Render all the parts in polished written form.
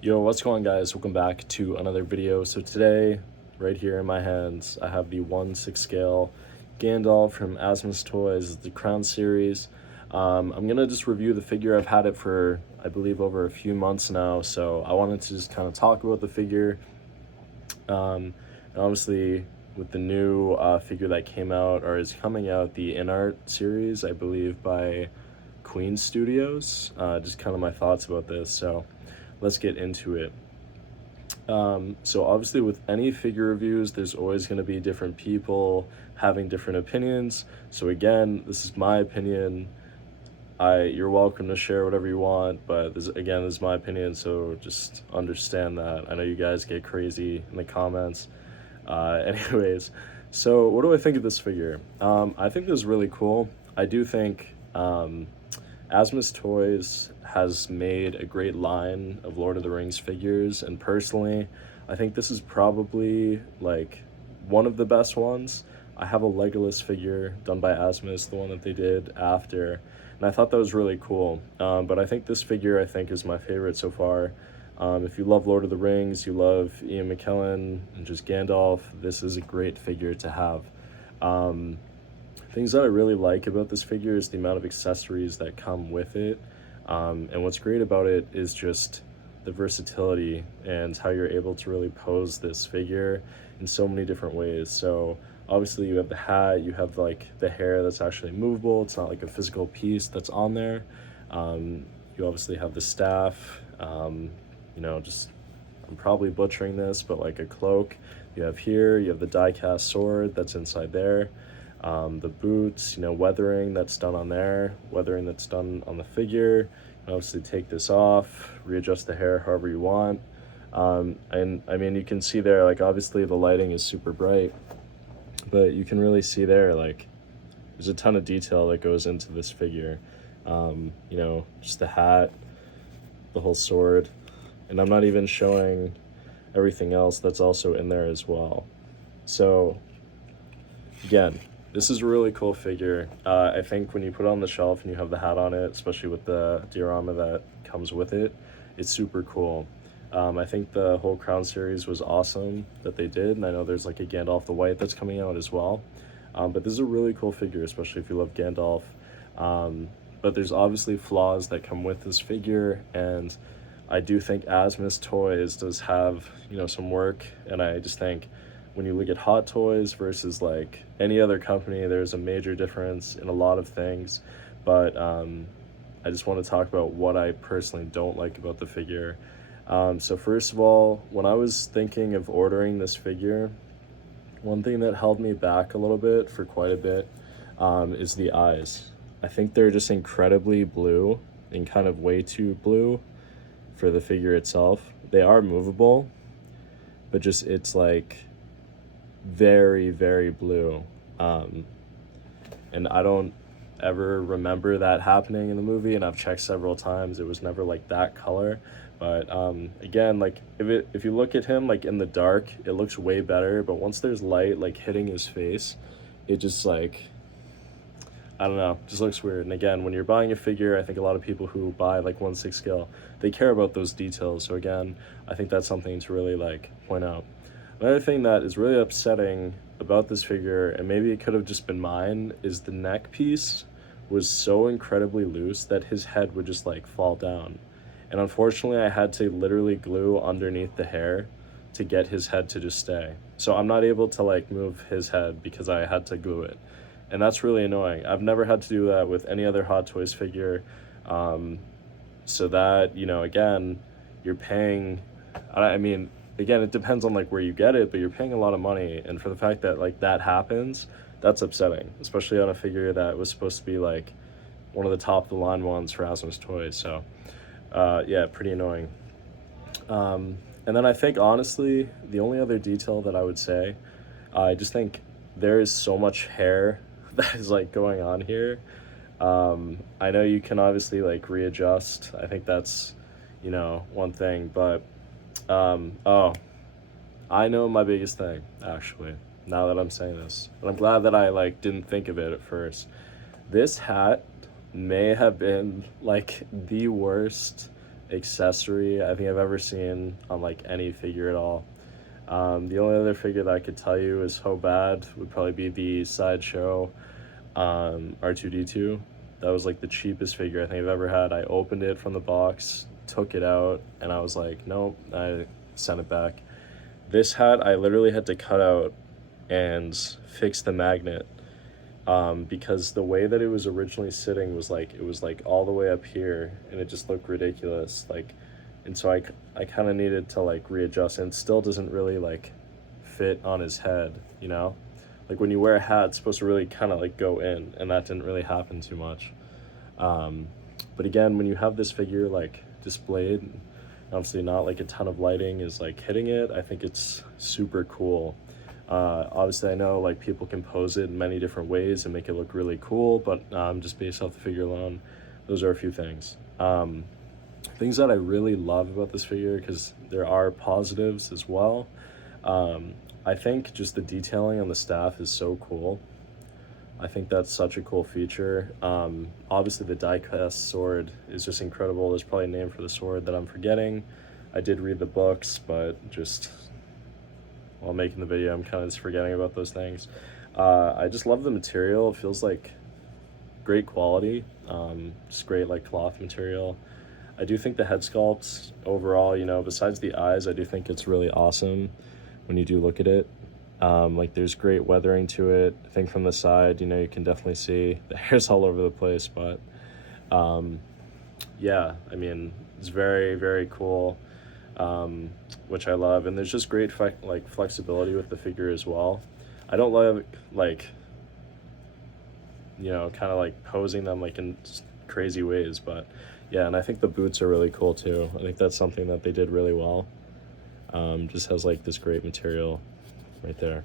Yo, what's going on, guys? Welcome back to another video. So today, right here in my hands, I have the 1/6 scale Gandalf from Asmus Toys, the Crown series. I'm gonna just review the figure. I've had it for, I believe, over a few months now, so I wanted to just kind of talk about the figure. And obviously, with the new figure that came out, or is coming out, the In Art series, I believe, by Queen Studios. Just kind of my thoughts about this, so let's get into it. So obviously with any figure reviews, there's always going to be different people having different opinions. So again, this is my opinion. You're welcome to share whatever you want, but this is my opinion, so just understand that. I know you guys get crazy in the comments. Anyways, so what do I think of this figure? I think this is really cool. I do think Asmus Toys has made a great line of Lord of the Rings figures, and personally, I think this is probably like one of the best ones. I have a Legolas figure done by Asmus, the one that they did after, and I thought that was really cool. But I think this figure, is my favorite so far. If you love Lord of the Rings, you love Ian McKellen and just Gandalf, this is a great figure to have. Things that I really like about this figure is the amount of accessories that come with it. And what's great about it is just the versatility and how you're able to really pose this figure in so many different ways. So obviously you have the hat, you have like the hair that's actually movable. It's not like a physical piece that's on there. You obviously have the staff, I'm probably butchering this, but like a cloak. You have here, you have the die-cast sword that's inside there. The boots, weathering that's done on there, weathering that's done on the figure. You obviously take this off, readjust the hair however you want. And I mean, you can see there, like obviously the lighting is super bright, but you can really see there, like there's a ton of detail that goes into this figure. Just the hat, the whole sword, and I'm not even showing everything else that's also in there as well. So again, this is a really cool figure. I think when you put it on the shelf and you have the hat on it, especially with the diorama that comes with it, it's super cool. I think the whole Crown series was awesome that they did, and I know there's like a Gandalf the White that's coming out as well. But this is a really cool figure, especially if you love Gandalf. But there's obviously flaws that come with this figure, and I do think Asmus Toys does have, some work, and I just think when you look at Hot Toys versus like any other company, there's a major difference in a lot of things. But I just want to talk about what I personally don't like about the figure. So first of all, when I was thinking of ordering this figure, one thing that held me back a little bit for quite a bit is the eyes. I think they're just incredibly blue and kind of way too blue for the figure itself. They are movable, but just it's like very, very blue. And I don't ever remember that happening in the movie, and I've checked several times. It was never like that color. But again, like if you look at him like in the dark, it looks way better, but once there's light like hitting his face, it just like, I don't know, just looks weird. And again, when you're buying a figure, I think a lot of people who buy like 1/6 scale, they care about those details. So again, I think that's something to really like point out. Another thing that is really upsetting about this figure, and maybe it could have just been mine, is the neck piece was so incredibly loose that his head would just like fall down. And unfortunately, I had to literally glue underneath the hair to get his head to just stay. So I'm not able to like move his head because I had to glue it. And that's really annoying. I've never had to do that with any other Hot Toys figure. So that, again, you're paying, I mean, again, it depends on like where you get it, but you're paying a lot of money. And for the fact that like that happens, that's upsetting, especially on a figure that was supposed to be like one of the top of the line ones for Asmus Toys. So yeah, pretty annoying. And then I think honestly, the only other detail that I would say, I just think there is so much hair that is like going on here. I know you can obviously like readjust. I think that's, one thing, but oh, I know my biggest thing actually, now that I'm saying this, and I'm glad that I like didn't think of it at first. This hat may have been like the worst accessory I think I've ever seen on like any figure at all. The only other figure that I could tell you is how bad would probably be the Sideshow R2D2. That was like the cheapest figure I think I've ever had. I opened it from the box, took it out, and I was like, nope, I sent it back. This hat I literally had to cut out and fix the magnet, because the way that it was originally sitting was like, it was like all the way up here, and it just looked ridiculous. Like, and so I kind of needed to like readjust, and it still doesn't really like fit on his head, you know? Like when you wear a hat, it's supposed to really kind of like go in, and that didn't really happen too much. But again, when you have this figure like displayed, obviously not like a ton of lighting is like hitting it, I think it's super cool. Obviously I know like people can pose it in many different ways and make it look really cool, but just based off the figure alone, those are a few things. Things that I really love about this figure, because there are positives as well. I think just the detailing on the staff is so cool. I think that's such a cool feature. Obviously the die-cast sword is just incredible. There's probably a name for the sword that I'm forgetting. I did read the books, but just while making the video, I'm kind of just forgetting about those things. I just love the material. It feels like great quality, just great like cloth material. I do think the head sculpt overall, you know, besides the eyes, I do think it's really awesome when you do look at it. Like there's great weathering to it. I think from the side, you know, you can definitely see the hair's all over the place, but yeah, I mean, it's very, very cool, which I love. And there's just great like flexibility with the figure as well. I don't love like, you know, kind of like posing them like in crazy ways, but yeah. And I think the boots are really cool too. I think that's something that they did really well. Just has like this great material right there.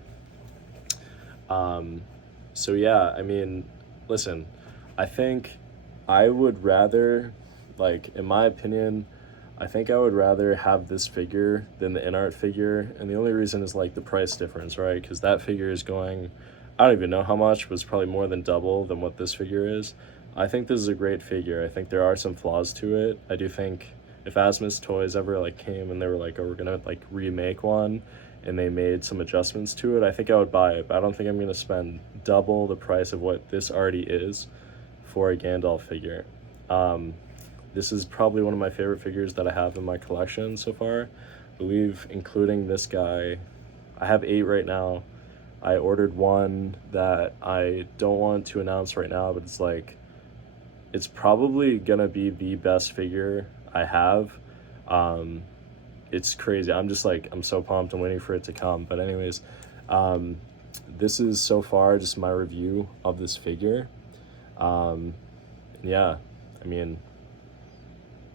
So yeah, I mean, listen, I think I would rather, like, in my opinion, I think I would rather have this figure than the InArt figure, and the only reason is like the price difference, right? Because that figure is going, I don't even know how much, but it's probably more than double than what this figure is. I think this is a great figure. I think there are some flaws to it. I do think if Asmus Toys ever like came and they were like, oh, we're gonna like remake one, and they made some adjustments to it, I think I would buy it, but I don't think I'm gonna spend double the price of what this already is for a Gandalf figure. This is probably one of my favorite figures that I have in my collection so far. I believe, including this guy, I have 8 right now. I ordered one that I don't want to announce right now, but it's like, it's probably gonna be the best figure I have. It's crazy. I'm just like, I'm so pumped. I'm waiting for it to come. But anyways, this is so far just my review of this figure. Yeah, I mean,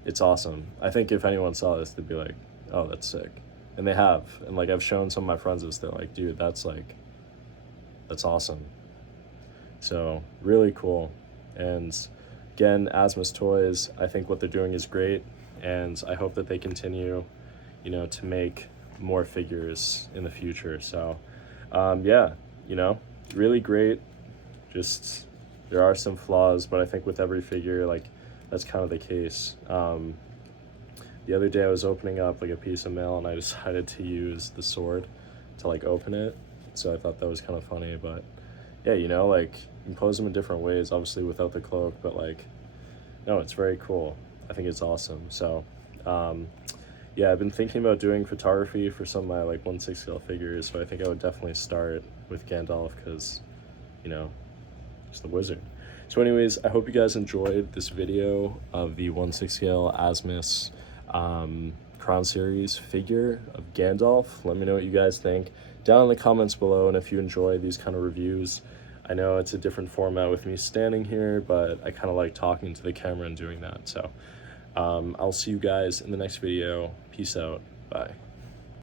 it's awesome. I think if anyone saw this, they'd be like, oh, that's sick. And they have. And like, I've shown some of my friends this, they're like, dude, that's awesome. So really cool. And again, Asmus Toys, I think what they're doing is great. And I hope that they continue, you know, to make more figures in the future. So yeah, you know, really great. Just, there are some flaws, but I think with every figure, like, that's kind of the case. The other day I was opening up like a piece of mail and I decided to use the sword to like open it. So I thought that was kind of funny, but yeah, you know, like you can pose them in different ways, obviously without the cloak, but like, no, it's very cool. I think it's awesome. So yeah, I've been thinking about doing photography for some of my like 1/6 scale figures, so I think I would definitely start with Gandalf because, you know, he's the wizard. So anyways, I hope you guys enjoyed this video of the 1/6 scale Asmus Crown Series figure of Gandalf. Let me know what you guys think down in the comments below, and if you enjoy these kind of reviews. I know it's a different format with me standing here, but I kind of like talking to the camera and doing that. So I'll see you guys in the next video. Peace out. Bye.